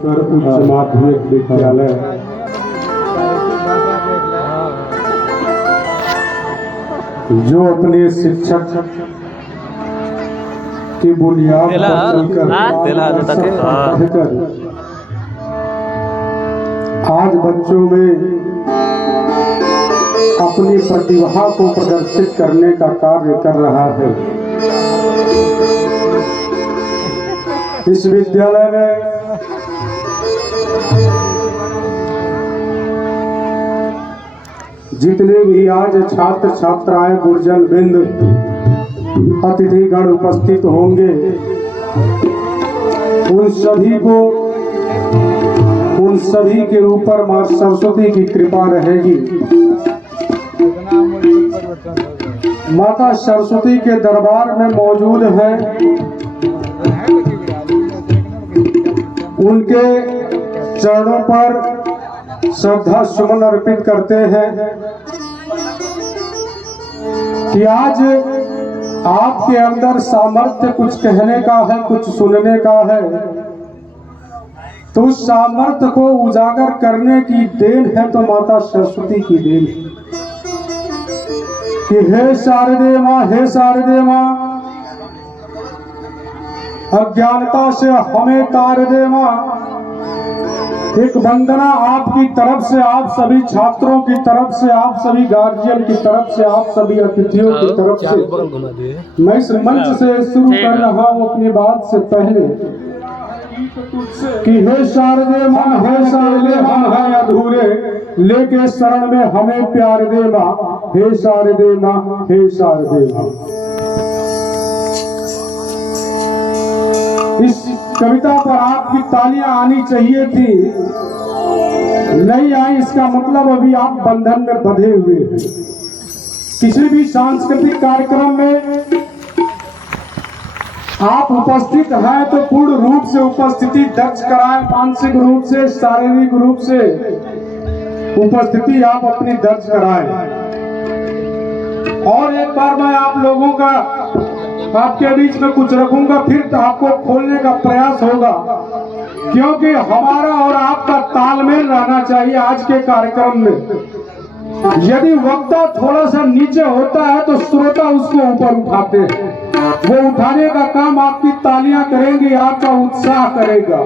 उच्च माध्यमिक विद्यालय जो अपने शिक्षक की बुनियाद पर चलकर आज बच्चों में अपनी प्रतिभा को प्रदर्शित करने का कार्य कर रहा है। इस विद्यालय में जितने भी आज छात्र छात्राएं गुरुजन बिंद अतिथिगण उपस्थित होंगे, उन सभी के ऊपर मां सरस्वती की कृपा रहेगी। माता सरस्वती के दरबार में मौजूद है, उनके चरणों पर श्रद्धा सुमन अर्पित करते हैं कि आज आपके अंदर सामर्थ्य कुछ कहने का है, कुछ सुनने का है, तो उस सामर्थ्य को उजागर करने की देन है तो माता सरस्वती की देन है कि हे शारदे माँ, हे शारदे माँ, अज्ञानता से हमें तार दे माँ। एक वंदना आपकी तरफ से, आप सभी छात्रों की तरफ से, आप सभी गार्जियन की तरफ से, आप सभी अतिथियों की तरफ से मैं इस मंच से शुरू कर रहा हूँ अपनी बात से पहले कि हे शारदे माँ, हे शारदे माँ, है अधूरे लेके शरण में हमें प्यार दे माँ, हे शारदे माँ, हे शारदे माँ। इस कविता पर आपकी तालियां आनी चाहिए थी, नहीं आई, इसका मतलब अभी आप बंधन में बंधे हुए हैं। किसी भी सांस्कृतिक कार्यक्रम में आप उपस्थित हैं तो पूर्ण रूप से उपस्थिति दर्ज कराएं, मानसिक रूप से, शारीरिक रूप से उपस्थिति आप अपनी दर्ज कराएं। और एक बार मैं आप लोगों का आपके बीच में कुछ रखूंगा, फिर आपको खोलने का प्रयास होगा, क्योंकि हमारा और आपका तालमेल रहना चाहिए आज के कार्यक्रम में। यदि वक्ता थोड़ा सा नीचे होता है तो श्रोता उसको ऊपर उठाते हैं। वो उठाने का काम आपकी तालियां करेंगी, आपका उत्साह करेगा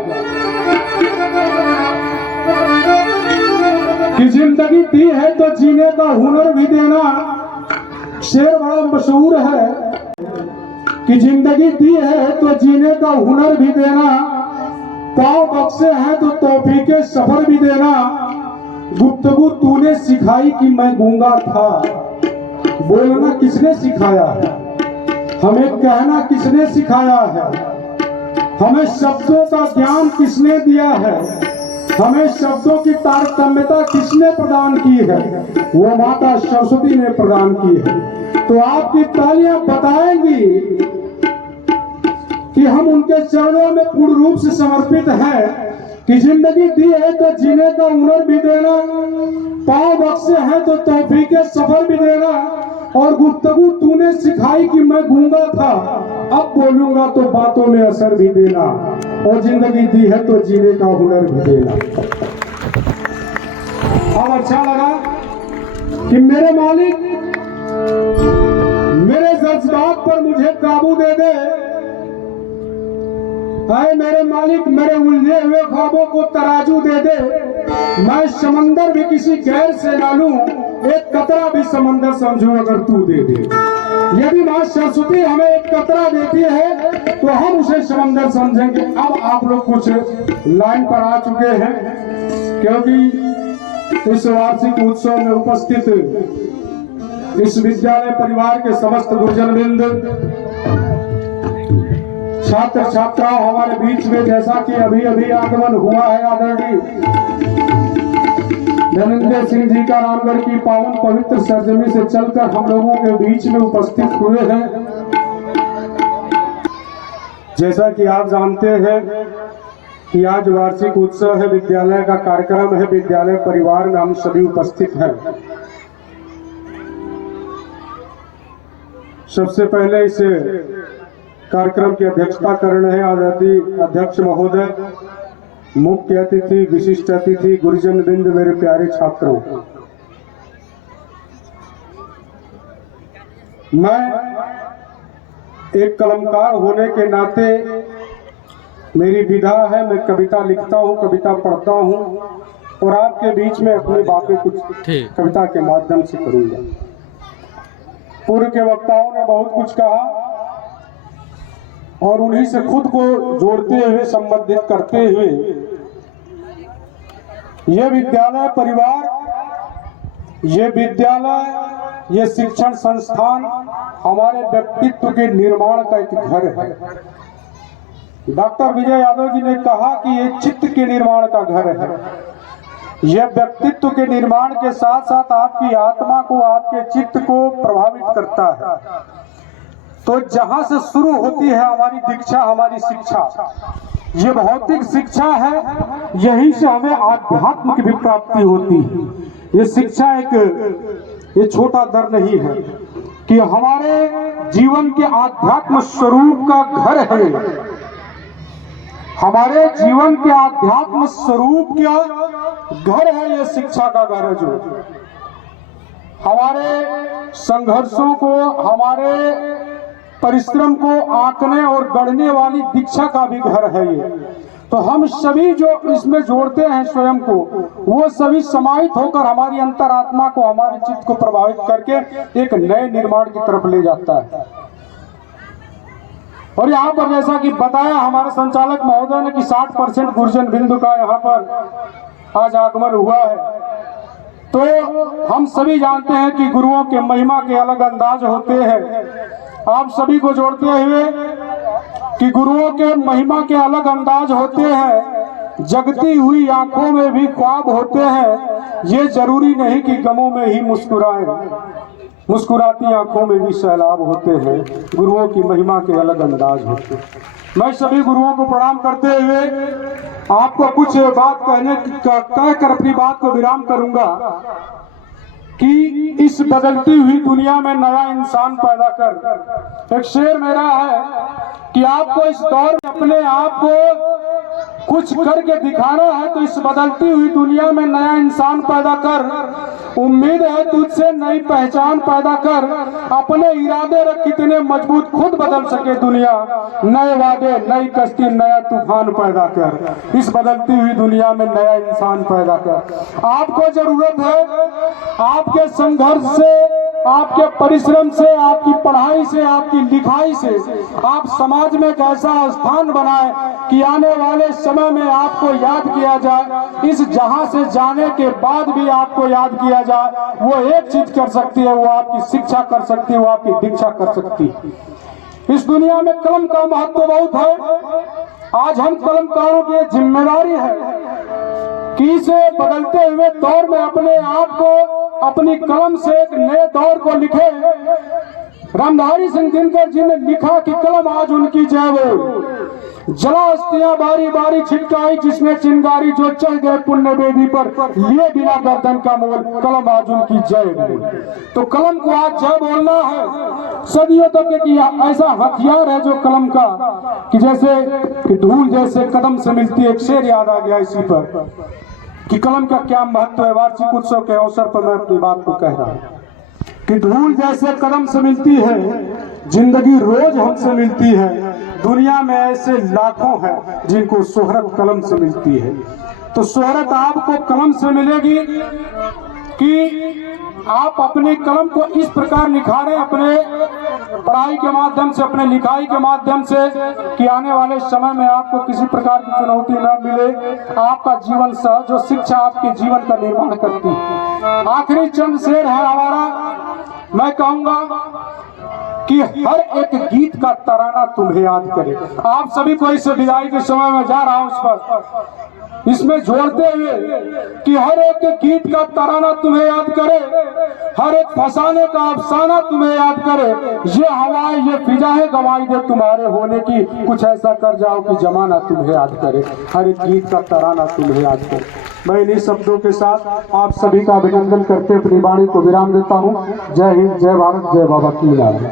कि जिंदगी दी है तो जीने का हुनर भी देना। शेर बड़ा मशहूर है कि जिंदगी दी है तो जीने का हुनर भी देना, पाँव बख्शे हैं तो तौफीक के सफर भी देना। गुफ्तगू तूने सिखाई कि मैं गूंगा था, बोलना किसने सिखाया है, हमें कहना किसने सिखाया है, हमें शब्दों का ज्ञान किसने दिया है, हमें शब्दों की तारतम्यता किसने प्रदान की है, वो माता सरस्वती ने प्रदान की है। तो आपकी तालियां बताएंगी कि हम उनके चरणों में पूर्ण रूप से समर्पित हैं कि जिंदगी दी है तो जीने का हुनर भी देना, पाँव बख्शे हैं तो तौफीक के सफर भी देना, और गुफ्तगू तूने सिखाई कि मैं गूंगा था, अब बोलूंगा तो बातों में असर भी देना, और जिंदगी दी है तो जीने का हुनर भी देना। अब अच्छा लगा कि मेरे मालिक मेरे जज्बात पर मुझे काबू दे दे, आए मेरे मालिक मेरे उलझे हुए ख्वाबों को तराजू दे दे। मैं समंदर भी किसी गैर से ना लूं, एक कतरा भी समंदर समझो अगर तू दे दे। यदि मां सरस्वती हमें एक कतरा देती है तो हम उसे समंदर समझेंगे। अब आप लोग कुछ लाइन पर आ चुके हैं, क्योंकि इस वार्षिक उत्सव में उपस्थित इस विद्यालय परिवार के समस्त गुरुजनवृंद, छात्र छात्राओं हमारे बीच में, जैसा कि अभी अभी आगमन हुआ है आदरणीय धनंजय सिंह जी का रामगढ़ की पावन पवित्र सरजमी से चलकर हम लोगों के बीच में उपस्थित हुए हैं। जैसा कि आप जानते हैं कि आज वार्षिक उत्सव है, विद्यालय का कार्यक्रम है, विद्यालय परिवार में हम सभी उपस्थित हैं। सबसे पहले इस कार्यक्रम की अध्यक्षता कर रहे हैं आदरणीय अध्यक्ष महोदय मुख्य अतिथि, विशिष्ट अतिथि, गुरुजन बिंद, मेरे प्यारे छात्रों, मैं एक कलमकार होने के नाते मेरी विधा है, मैं कविता लिखता हूँ, कविता पढ़ता हूँ और आपके बीच में अपनी बातें कुछ कविता के माध्यम से करूँगा। पूर्व के वक्ताओं ने बहुत कुछ कहा और उन्हीं से खुद को जोड़ते हुए, संबंधित करते हुए, ये विद्यालय परिवार, ये विद्यालय, ये शिक्षण संस्थान हमारे व्यक्तित्व के निर्माण का एक घर है। डॉक्टर विजय यादव जी ने कहा कि ये चित्त के निर्माण का घर है। यह व्यक्तित्व के निर्माण के साथ साथ आपकी आत्मा को, आपके चित्त को प्रभावित करता है। तो जहां से शुरू होती है हमारी दीक्षा, हमारी शिक्षा, ये भौतिक शिक्षा है, यहीं से हमें आध्यात्म की भी प्राप्ति होती है। ये शिक्षा ये छोटा दर नहीं है कि हमारे जीवन के आध्यात्म स्वरूप का घर है। हमारे जीवन के आध्यात्म स्वरूप का घर है, ये शिक्षा का घर है, जो हमारे संघर्षों को, हमारे परिश्रम को आंकने और गढ़ने वाली दीक्षा का भी घर है ये। तो हम सभी जो इसमें जोड़ते हैं स्वयं को, वो सभी समाहित होकर हमारी अंतरात्मा को, हमारे चित्त को प्रभावित करके एक नए निर्माण की तरफ ले जाता है। और यहाँ पर जैसा कि बताया हमारे संचालक महोदय ने कि 60% गुरुजन बिंदु का यहाँ पर आज आगमन हुआ है। तो हम सभी जानते हैं कि गुरुओं के महिमा के अलग अंदाज होते हैं। आप सभी को जोड़ते हुए कि गुरुओं के महिमा के अलग अंदाज होते हैं। जगती हुई आंखों में भी ख्वाब होते हैं। ये जरूरी नहीं कि गमों में ही मुस्कुराएं, मुस्कुराती आंखों में भी सैलाब होते हैं। गुरुओं की महिमा के अलग अंदाज होते हैं। मैं सभी गुरुओं को प्रणाम करते हुए आपको कुछ बात कहकर अपनी बात को विराम करूंगा कि इस बदलती हुई दुनिया में नया इंसान पैदा कर। एक शेर मेरा है कि आपको इस दौर में अपने आप को कुछ करके दिखाना है, तो इस बदलती हुई दुनिया में नया इंसान पैदा कर। उम्मीद है तुझसे नई पहचान पैदा कर। अपने इरादे रख, कितने मजबूत खुद बदल सके दुनिया। नए वादे, नई कश्ती, नया तूफान पैदा कर। इस बदलती हुई दुनिया में नया इंसान पैदा कर। आपको जरूरत है आपके संघर्ष से, आपके परिश्रम से, आपकी पढ़ाई से, आपकी लिखाई से आप समाज में एक ऐसा स्थान बनाए कि आने वाले समय में आपको याद किया जाए। इस जहां से जाने के बाद भी आपको याद किया जाए। वो एक चीज कर सकती है, वो आपकी शिक्षा कर सकती है, वो आपकी दीक्षा कर सकती है। इस दुनिया में कलम का महत्व बहुत है। आज हम कलमकारों की जिम्मेदारी है कि इसे बदलते हुए दौर में अपने आप को, अपनी कलम से एक नए दौर को लिखे। रामधारी सिंह दिनकर जी ने लिखा कि कलम आज उनकी जय बोल। जला अस्थियां बारी बारी छिटकाई, जिसने चिंगारी जो चढ़ गए पुण्य वेदी पर, लिए बिना गर्दन का मोल। कलम आज उनकी जय बोल। तो कलम को आज जय बोलना है। सदियों तक एक ऐसा हथियार है जो कलम का, कि जैसे कि धूल जैसे कदम से मिलती। एक शेर याद आ गया इसी पर कि कलम का क्या महत्व है। वार्षिक उत्सव के अवसर पर मैं अपनी बात को कह रहा हूँ कि धूल जैसे कदम से मिलती है, जिंदगी रोज हमसे मिलती है। दुनिया में ऐसे लाखों हैं जिनको शोहरत कलम से मिलती है। तो शोहरत आपको कलम से मिलेगी कि आप अपने कलम को इस प्रकार निखारें, अपने पढ़ाई के माध्यम से, अपने लिखाई के माध्यम से, कि आने वाले समय में आपको किसी प्रकार की चुनौती न मिले। आपका जीवन सहज, जो शिक्षा आपके जीवन का निर्माण करती है। आखिरी चंद शेर है हमारा। मैं कहूंगा कि हर एक गीत का तराना तुम्हें याद करे। आप सभी को इस विदाई के समय में जा रहा हूं इस पर, इसमें जोड़ते हुए कि हर एक गीत का तराना तुम्हें याद करे, हर एक फसाने का अफसाना तुम्हें याद करे। ये हवाएं, ये फिजाएं गवाही दे तुम्हारे होने की। कुछ ऐसा कर जाओ कि जमाना तुम्हें याद करे। हर एक गीत का तराना तुम्हें याद करे। मैं इन्हीं शब्दों के साथ आप सभी का अभिनंदन करते अपनी वाणी को विराम देता हूँ। जय हिंद, जय भारत, जय बाबा की लाल।